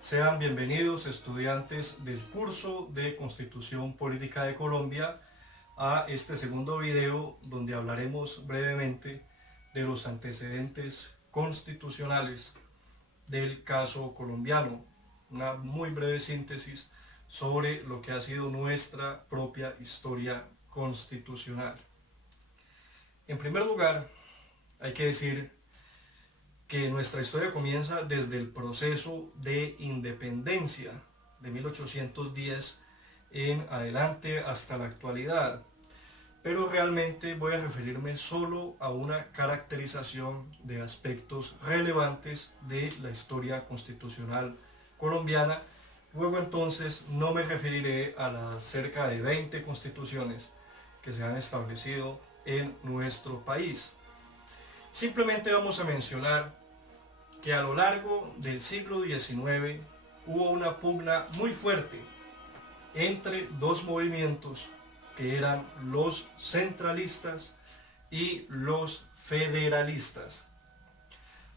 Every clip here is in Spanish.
Sean bienvenidos estudiantes del curso de Constitución Política de Colombia a este segundo video donde hablaremos brevemente de los antecedentes constitucionales del caso colombiano. Una muy breve síntesis sobre lo que ha sido nuestra propia historia constitucional. En primer lugar, hay que decir que nuestra historia comienza desde el proceso de independencia de 1810 en adelante hasta la actualidad. Pero realmente voy a referirme solo a una caracterización de aspectos relevantes de la historia constitucional colombiana. Luego entonces no me referiré a las cerca de 20 constituciones que se han establecido en nuestro país. Simplemente vamos a mencionar que a lo largo del siglo XIX hubo una pugna muy fuerte entre dos movimientos que eran los centralistas y los federalistas.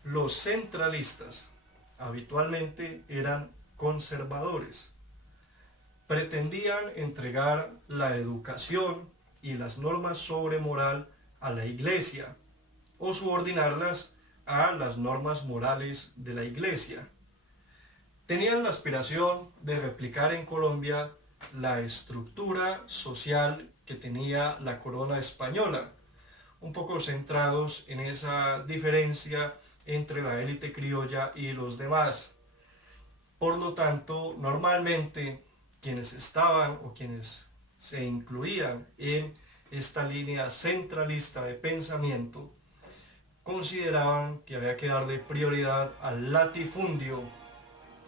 Los centralistas habitualmente eran conservadores. Pretendían entregar la educación y las normas sobre moral a la Iglesia o subordinarlas a las normas morales de la Iglesia. Tenían la aspiración de replicar en Colombia la estructura social que tenía la corona española, un poco centrados en esa diferencia entre la élite criolla y los demás. Por lo tanto, normalmente quienes estaban o quienes se incluían en esta línea centralista de pensamiento consideraban que había que darle prioridad al latifundio,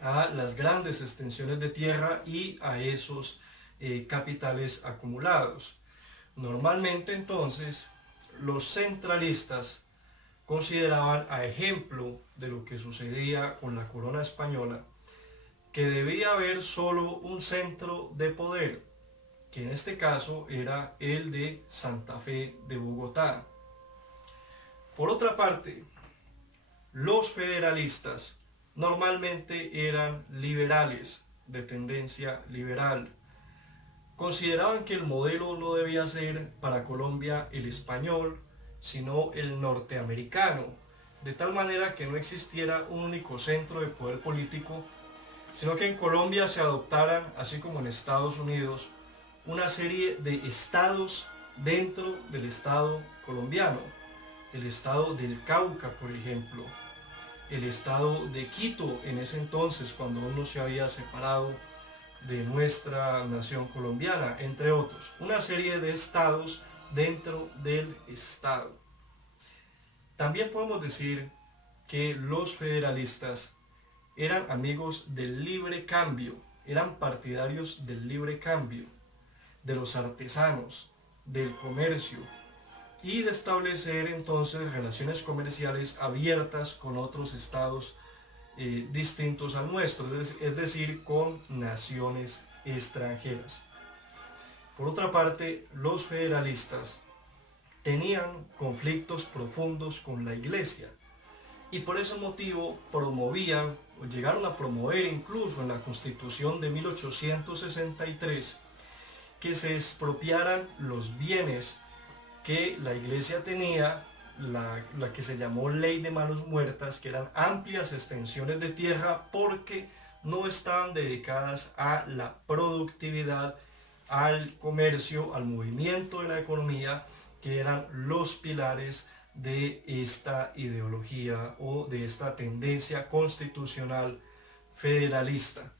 a las grandes extensiones de tierra y a esos capitales acumulados. Normalmente entonces los centralistas consideraban, a ejemplo de lo que sucedía con la corona española, que debía haber solo un centro de poder, que en este caso era el de Santa Fe de Bogotá. Por otra parte, los federalistas normalmente eran liberales, de tendencia liberal. Consideraban que el modelo no debía ser para Colombia el español, sino el norteamericano, de tal manera que no existiera un único centro de poder político, sino que en Colombia se adoptaran, así como en Estados Unidos, una serie de estados dentro del estado colombiano. El estado del Cauca, por ejemplo, el estado de Quito en ese entonces, cuando aún no se había separado de nuestra nación colombiana, entre otros. Una serie de estados dentro del estado. También podemos decir que los federalistas eran amigos del libre cambio, eran partidarios del libre cambio, de los artesanos, del comercio, y de establecer entonces relaciones comerciales abiertas con otros estados distintos al nuestro, es decir, con naciones extranjeras. Por otra parte, los federalistas tenían conflictos profundos con la Iglesia y por ese motivo promovían, o llegaron a promover incluso en la Constitución de 1863, que se expropiaran los bienes que la Iglesia tenía, la que se llamó Ley de Manos Muertas, que eran amplias extensiones de tierra porque no estaban dedicadas a la productividad, al comercio, al movimiento de la economía, que eran los pilares de esta ideología o de esta tendencia constitucional federalista.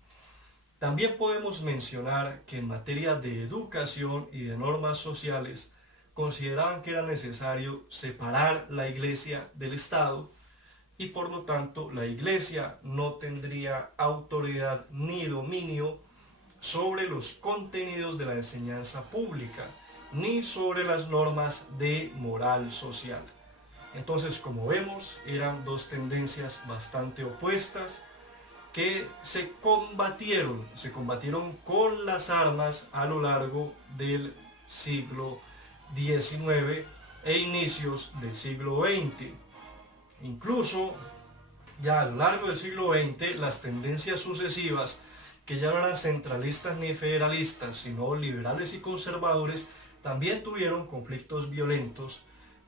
También podemos mencionar que en materia de educación y de normas sociales, consideraban que era necesario separar la Iglesia del Estado y por lo tanto la Iglesia no tendría autoridad ni dominio sobre los contenidos de la enseñanza pública ni sobre las normas de moral social. Entonces, como vemos, eran dos tendencias bastante opuestas que se combatieron con las armas a lo largo del siglo XIX e inicios del siglo XX. Incluso Ya a lo largo del siglo XX, las tendencias sucesivas, que ya no eran centralistas ni federalistas, sino liberales y conservadores, también tuvieron conflictos violentos,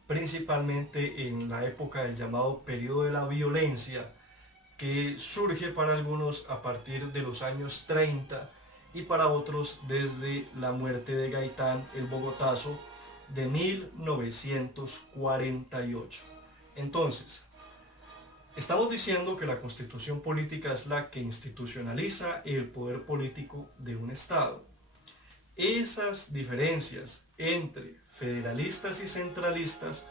principalmente en la época del llamado periodo de la violencia, que surge para algunos a partir de los años 30 y para otros desde la muerte de Gaitán el Bogotazo de 1948. Entonces, estamos diciendo que la constitución política es la que institucionaliza el poder político de un Estado. Esas diferencias entre federalistas y centralistas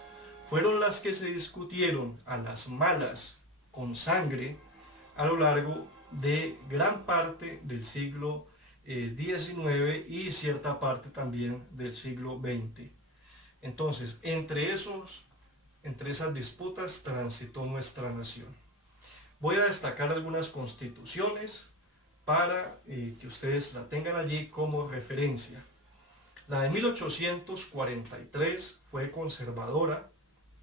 fueron las que se discutieron a las malas, con sangre, a lo largo de gran parte del siglo XIX y cierta parte también del siglo XX. Entonces, entre esas disputas transitó nuestra nación. Voy a destacar algunas constituciones para que ustedes la tengan allí como referencia. La de 1843 fue conservadora,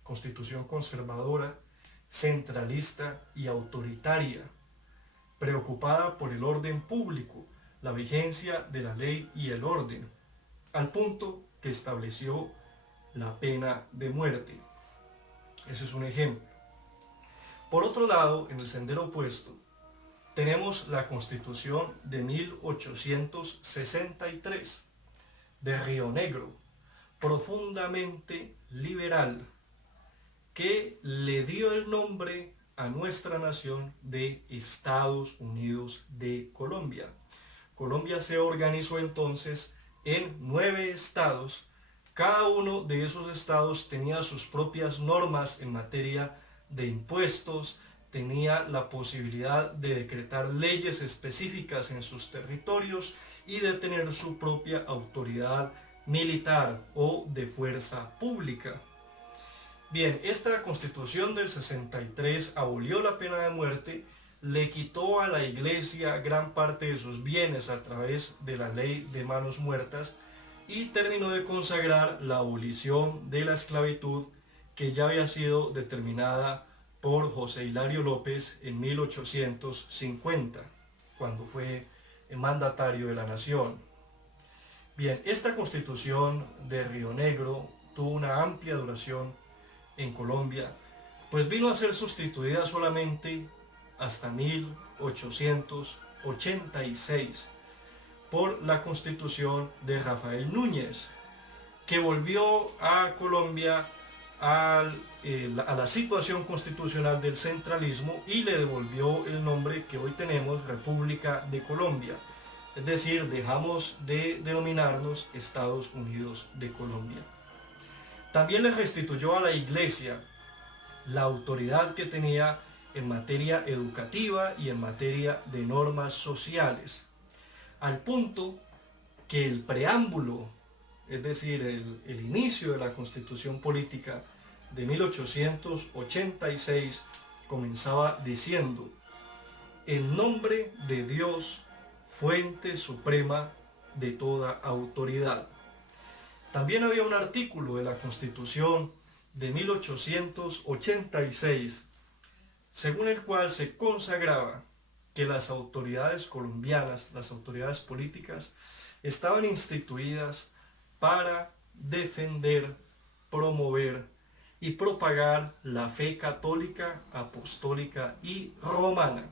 constitución conservadora, centralista y autoritaria, preocupada por el orden público, la vigencia de la ley y el orden, al punto que estableció la pena de muerte. Ese es un ejemplo. Por otro lado, en el sendero opuesto, tenemos la Constitución de 1863 de Río Negro, profundamente liberal, que le dio el nombre a nuestra nación de Estados Unidos de Colombia. Colombia se organizó entonces en 9 estados. Cada uno de esos estados tenía sus propias normas en materia de impuestos, tenía la posibilidad de decretar leyes específicas en sus territorios y de tener su propia autoridad militar o de fuerza pública. Bien, esta constitución del 63 abolió la pena de muerte, le quitó a la iglesia gran parte de sus bienes a través de la ley de manos muertas y terminó de consagrar la abolición de la esclavitud que ya había sido determinada por José Hilario López en 1850, cuando fue el mandatario de la nación. Bien, esta constitución de Río Negro tuvo una amplia duración en Colombia, pues vino a ser sustituida solamente hasta 1886 por la constitución de Rafael Núñez, que volvió a Colombia a la situación constitucional del centralismo y le devolvió el nombre que hoy tenemos, República de Colombia. Es decir, dejamos de denominarnos Estados Unidos de Colombia. También le restituyó a la Iglesia la autoridad que tenía en materia educativa y en materia de normas sociales, al punto que el preámbulo, es decir, el inicio de la Constitución Política de 1886, comenzaba diciendo: en nombre de Dios, fuente suprema de toda autoridad. También había un artículo de la Constitución de 1886, según el cual se consagraba que las autoridades colombianas, las autoridades políticas, estaban instituidas para defender, promover y propagar la fe católica, apostólica y romana.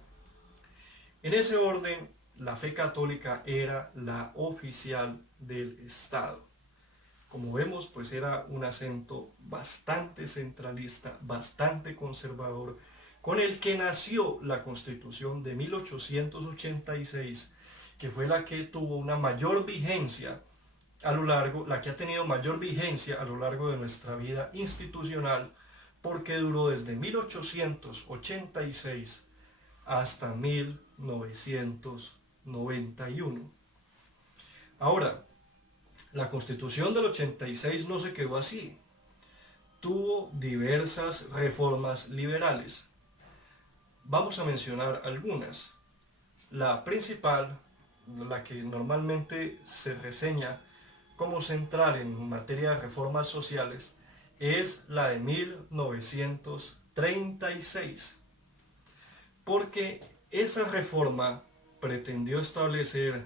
En ese orden, la fe católica era la oficial del Estado. Como vemos, pues era un acento bastante centralista, bastante conservador, con el que nació la Constitución de 1886, que fue la que tuvo una mayor vigencia la que ha tenido mayor vigencia a lo largo de nuestra vida institucional, porque duró desde 1886 hasta 1991. Ahora, la Constitución del 86 no se quedó así. Tuvo diversas reformas liberales. Vamos a mencionar algunas. La principal, la que normalmente se reseña como central en materia de reformas sociales, es la de 1936. porque esa reforma pretendió establecer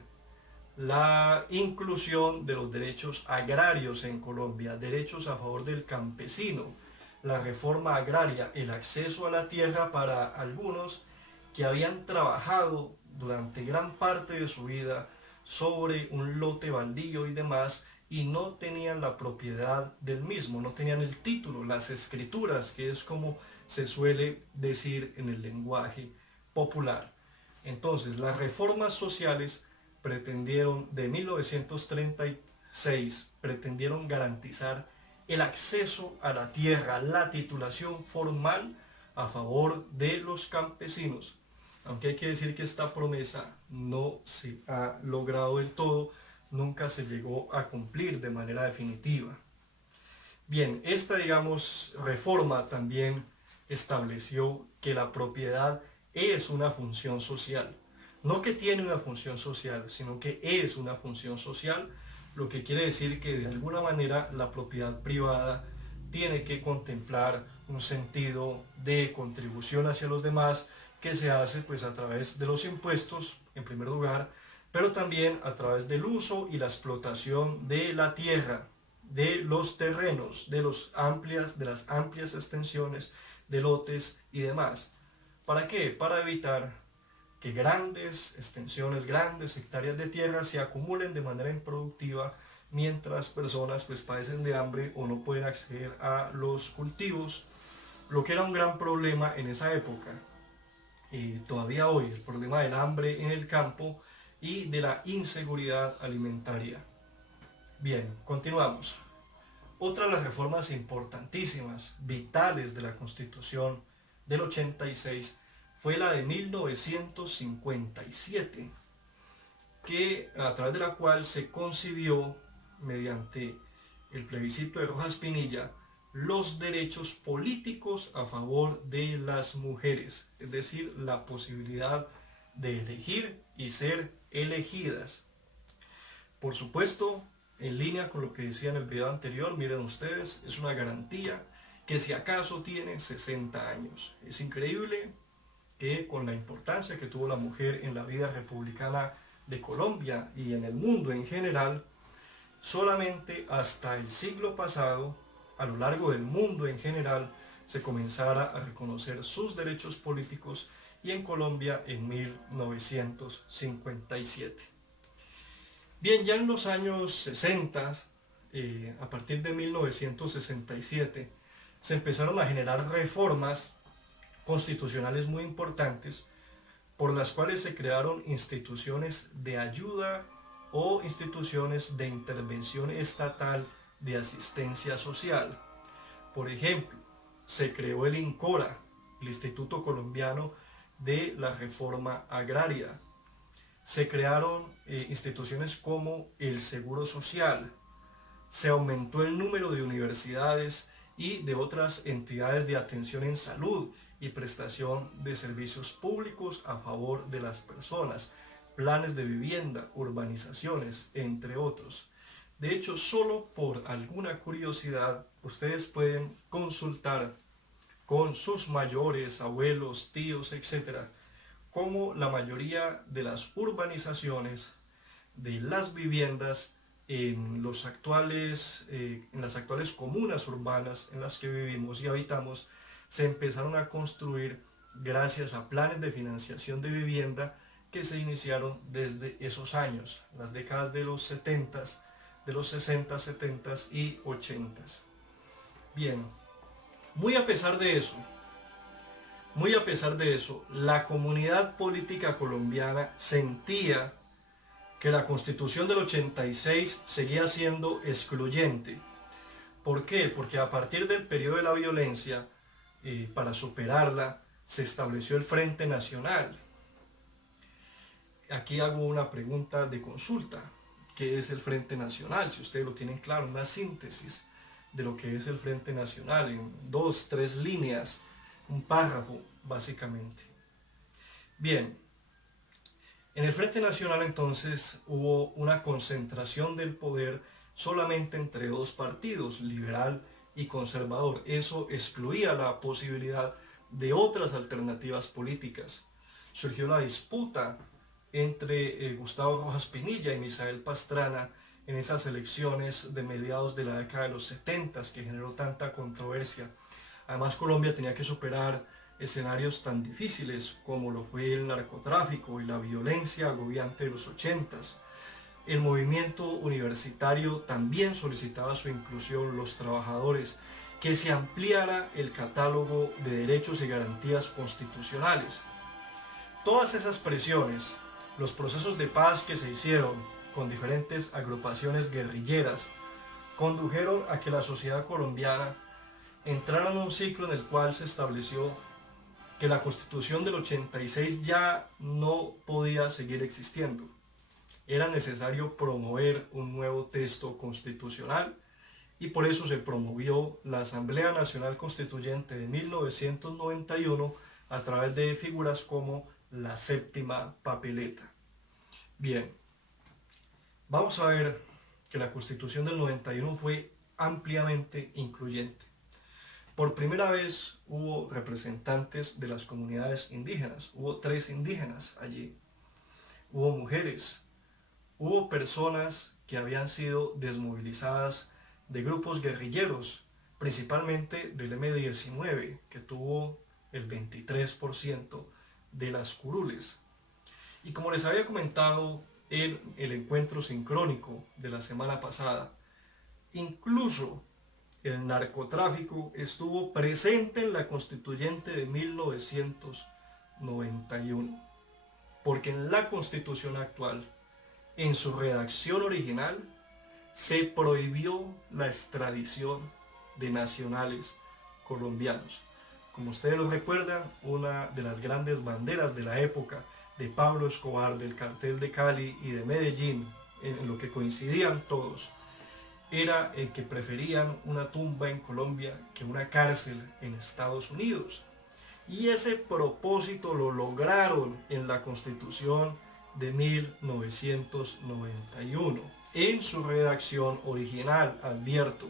la inclusión de los derechos agrarios en Colombia, derechos a favor del campesino, la reforma agraria, el acceso a la tierra para algunos que habían trabajado durante gran parte de su vida sobre un lote baldío y demás y no tenían la propiedad del mismo, no tenían el título, las escrituras, que es como se suele decir en el lenguaje popular. Entonces, las reformas sociales pretendieron, de 1936, pretendieron garantizar el acceso a la tierra, la titulación formal a favor de los campesinos. Aunque hay que decir que esta promesa no se ha logrado del todo, nunca se llegó a cumplir de manera definitiva. Bien, esta, digamos, reforma también estableció que la propiedad es una función social. No que tiene una función social, sino que es una función social, lo que quiere decir que de alguna manera la propiedad privada tiene que contemplar un sentido de contribución hacia los demás que se hace pues a través de los impuestos en primer lugar, pero también a través del uso y la explotación de la tierra, de los terrenos, de las amplias extensiones de lotes y demás. ¿Para qué? Para evitar que grandes extensiones, grandes hectáreas de tierra se acumulen de manera improductiva mientras personas pues padecen de hambre o no pueden acceder a los cultivos, lo que era un gran problema en esa época. Y todavía hoy el problema del hambre en el campo y de la inseguridad alimentaria. Bien, continuamos. Otra de las reformas importantísimas, vitales de la Constitución del 86 fue la de 1957, a través de la cual se concibió, mediante el plebiscito de Rojas Pinilla, los derechos políticos a favor de las mujeres, es decir, la posibilidad de elegir y ser elegidas. Por supuesto, en línea con lo que decía en el video anterior, miren ustedes, es una garantía que si acaso tiene 60 años. Es increíble que con la importancia que tuvo la mujer en la vida republicana de Colombia y en el mundo en general, solamente hasta el siglo pasado, a lo largo del mundo en general, se comenzara a reconocer sus derechos políticos y en Colombia en 1957. Bien, ya en los años 60, a partir de 1967, se empezaron a generar reformas constitucionales muy importantes por las cuales se crearon instituciones de ayuda o instituciones de intervención estatal de asistencia social. Por ejemplo, se creó el INCORA, el Instituto Colombiano de la Reforma Agraria. Se crearon instituciones como el Seguro Social. Se aumentó el número de universidades y de otras entidades de atención en salud y prestación de servicios públicos a favor de las personas, planes de vivienda, urbanizaciones, entre otros. De hecho, solo por alguna curiosidad, ustedes pueden consultar con sus mayores, abuelos, tíos, etc., cómo la mayoría de las urbanizaciones, de las viviendas en las actuales comunas urbanas en las que vivimos y habitamos, se empezaron a construir gracias a planes de financiación de vivienda que se iniciaron desde esos años, las décadas de los 70, de los 60, 70 y 80. Bien, muy a pesar de eso, la comunidad política colombiana sentía que la Constitución del 86 seguía siendo excluyente. ¿Por qué? Porque a partir del periodo de la violencia, para superarla, se estableció el Frente Nacional. Aquí hago una pregunta de consulta. ¿Qué es el Frente Nacional? Si ustedes lo tienen claro, una síntesis de lo que es el Frente Nacional en 2, 3 líneas, un párrafo básicamente. Bien, en el Frente Nacional entonces hubo una concentración del poder solamente entre dos partidos, liberal y conservador. Eso excluía la posibilidad de otras alternativas políticas. Surgió la disputa entre Gustavo Rojas Pinilla y Misael Pastrana en esas elecciones de mediados de la década de los 70 que generó tanta controversia. Además, Colombia tenía que superar escenarios tan difíciles como lo fue el narcotráfico y la violencia agobiante de los 80. El movimiento universitario también solicitaba su inclusión, los trabajadores, que se ampliara el catálogo de derechos y garantías constitucionales. Todas esas presiones, los procesos de paz que se hicieron con diferentes agrupaciones guerrilleras, condujeron a que la sociedad colombiana entrara en un ciclo en el cual se estableció que la Constitución del 86 ya no podía seguir existiendo. Era necesario promover un nuevo texto constitucional y por eso se promovió la Asamblea Nacional Constituyente de 1991 a través de figuras como la séptima papeleta. Bien, vamos a ver que la Constitución del 91 fue ampliamente incluyente. Por primera vez hubo representantes de las comunidades indígenas, hubo 3 indígenas allí, hubo mujeres, hubo personas que habían sido desmovilizadas de grupos guerrilleros, principalmente del M-19, que tuvo el 23% de las curules. Y como les había comentado en el encuentro sincrónico de la semana pasada, incluso el narcotráfico estuvo presente en la Constituyente de 1991, porque en la Constitución actual, en su redacción original, se prohibió la extradición de nacionales colombianos. Como ustedes lo recuerdan, una de las grandes banderas de la época de Pablo Escobar, del cartel de Cali y de Medellín, en lo que coincidían todos, era el que preferían una tumba en Colombia que una cárcel en Estados Unidos. Y ese propósito lo lograron en la Constitución de 1991, en su redacción original, advierto,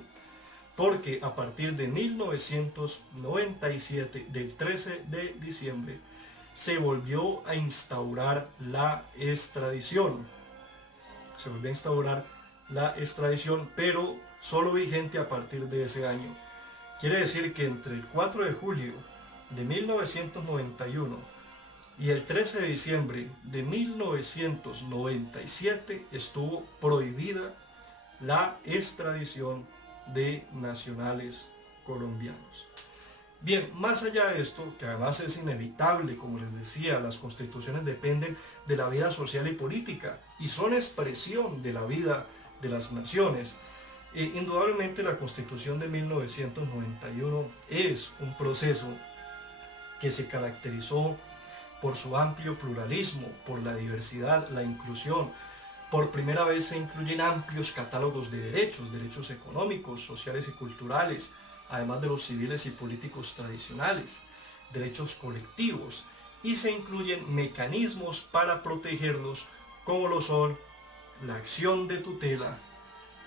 porque a partir de 1997, del 13 de diciembre, se volvió a instaurar la extradición. Se volvió a instaurar la extradición, pero solo vigente a partir de ese año. Quiere decir que entre el 4 de julio de 1991 y el 13 de diciembre de 1997 estuvo prohibida la extradición de nacionales colombianos. Bien, más allá de esto, que además es inevitable, como les decía, las constituciones dependen de la vida social y política y son expresión de la vida de las naciones. Indudablemente la Constitución de 1991 es un proceso que se caracterizó por su amplio pluralismo, por la diversidad, la inclusión. Por primera vez se incluyen amplios catálogos de derechos, derechos económicos, sociales y culturales, además de los civiles y políticos tradicionales, derechos colectivos, y se incluyen mecanismos para protegerlos, como lo son la acción de tutela,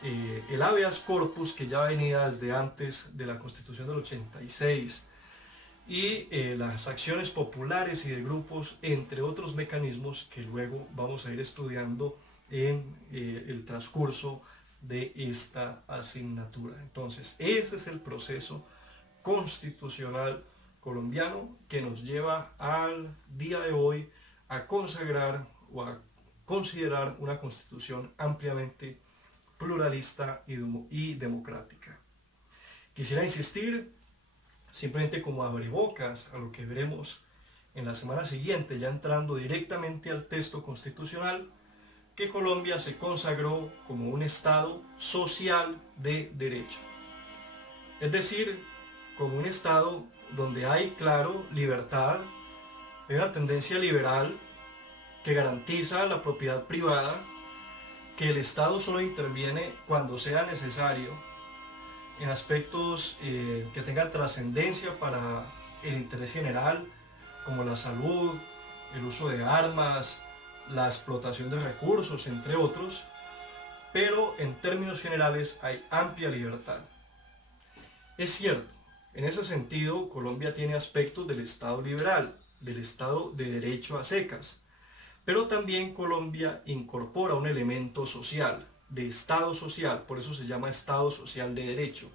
el habeas corpus, que ya venía desde antes de la Constitución del 86, y las acciones populares y de grupos, entre otros mecanismos que luego vamos a ir estudiando en el transcurso de esta asignatura. Entonces, ese es el proceso constitucional colombiano que nos lleva al día de hoy a consagrar o a considerar una constitución ampliamente pluralista y democrática. Quisiera insistir, simplemente como abrebocas a lo que veremos en la semana siguiente, ya entrando directamente al texto constitucional, que Colombia se consagró como un Estado social de derecho. Es decir, como un Estado donde hay, claro, libertad, hay una tendencia liberal que garantiza la propiedad privada, que el Estado solo interviene cuando sea necesario, en aspectos que tengan trascendencia para el interés general, como la salud, el uso de armas, la explotación de recursos, entre otros, pero en términos generales hay amplia libertad. Es cierto, En ese sentido, Colombia tiene aspectos del Estado liberal, del Estado de derecho a secas, pero también Colombia incorpora un elemento social, de Estado social, por eso se llama Estado social de derecho.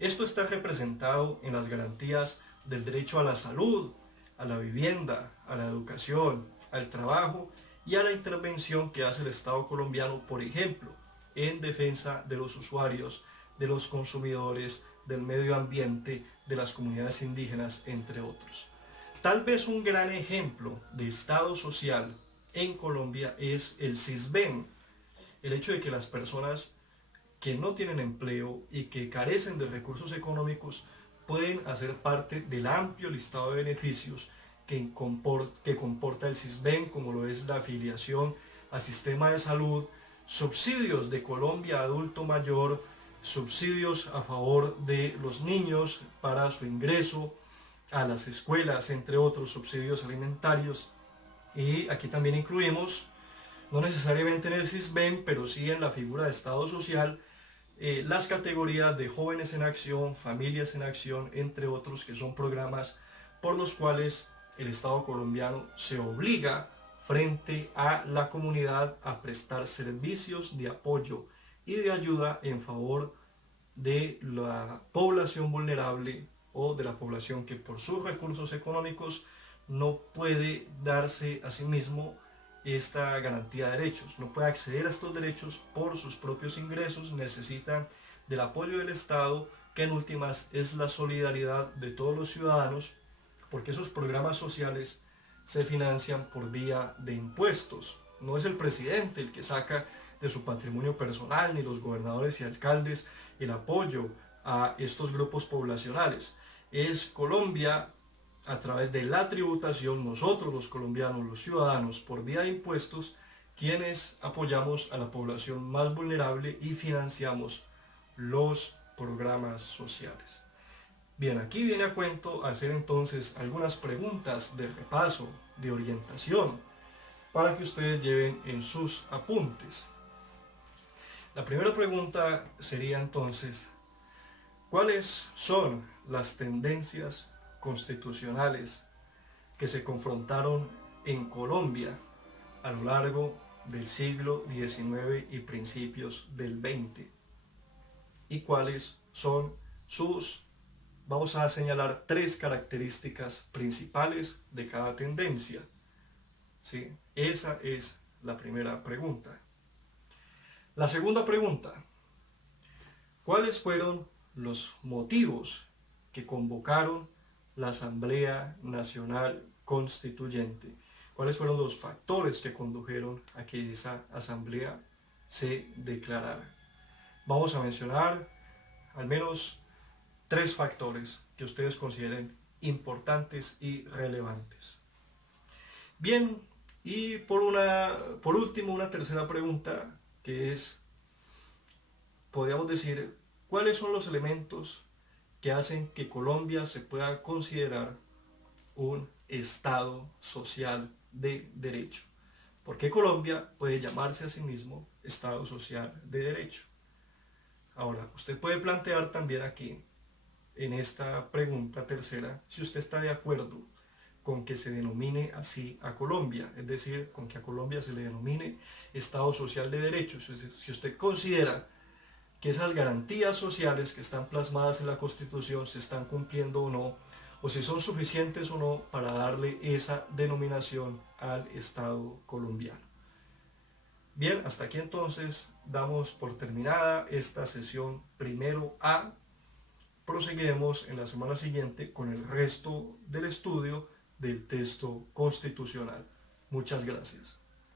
Esto está representado en las garantías del derecho a la salud, a la vivienda, a la educación, al trabajo y a la intervención que hace el Estado colombiano, por ejemplo, en defensa de los usuarios, de los consumidores, del medio ambiente, de las comunidades indígenas, entre otros. Tal vez un gran ejemplo de Estado social en Colombia es el CISBEN, el hecho de que las personas que no tienen empleo y que carecen de recursos económicos pueden hacer parte del amplio listado de beneficios que comporta el CISBEN, como lo es la afiliación al sistema de salud, subsidios de Colombia adulto mayor, subsidios a favor de los niños para su ingreso a las escuelas, entre otros subsidios alimentarios. Y aquí también incluimos, no necesariamente en el CISBEN, pero sí en la figura de Estado social, las categorías de Jóvenes en Acción, Familias en Acción, entre otros, que son programas por los cuales el Estado colombiano se obliga frente a la comunidad a prestar servicios de apoyo y de ayuda en favor de la población vulnerable o de la población que por sus recursos económicos no puede darse a sí mismo esta garantía de derechos, no puede acceder a estos derechos por sus propios ingresos, necesita del apoyo del Estado, que en últimas es la solidaridad de todos los ciudadanos, porque esos programas sociales se financian por vía de impuestos. No es el presidente el que saca de su patrimonio personal, ni los gobernadores y alcaldes el apoyo a estos grupos poblacionales. Es Colombia, a través de la tributación, nosotros los colombianos, los ciudadanos, por vía de impuestos, quienes apoyamos a la población más vulnerable y financiamos los programas sociales. Bien, aquí viene a cuento hacer entonces algunas preguntas de repaso, de orientación, para que ustedes lleven en sus apuntes. La primera pregunta sería entonces, ¿cuáles son las tendencias constitucionales que se confrontaron en Colombia a lo largo del siglo XIX y principios del XX? ¿Y cuáles son sus, vamos a señalar, tres características principales de cada tendencia? ¿Sí? Esa es la primera pregunta. La segunda pregunta, ¿cuáles fueron los motivos que convocaron la Asamblea Nacional Constituyente? ¿Cuáles fueron los factores que condujeron a que esa asamblea se declarara? Vamos a mencionar al menos tres factores que ustedes consideren importantes y relevantes. Bien, y por último, una tercera pregunta que es, podríamos decir, ¿cuáles son los elementos que hacen que Colombia se pueda considerar un Estado social de derecho? ¿Por qué Colombia puede llamarse a sí mismo Estado social de derecho? Ahora, usted puede plantear también aquí, en esta pregunta tercera, si usted está de acuerdo con que se denomine así a Colombia, es decir, con que a Colombia se le denomine Estado social de derecho. Si usted considera que esas garantías sociales que están plasmadas en la Constitución se están cumpliendo o no, o si son suficientes o no para darle esa denominación al Estado colombiano. Bien, hasta aquí entonces damos por terminada esta sesión primero A. Proseguiremos en la semana siguiente con el resto del estudio del texto constitucional. Muchas gracias.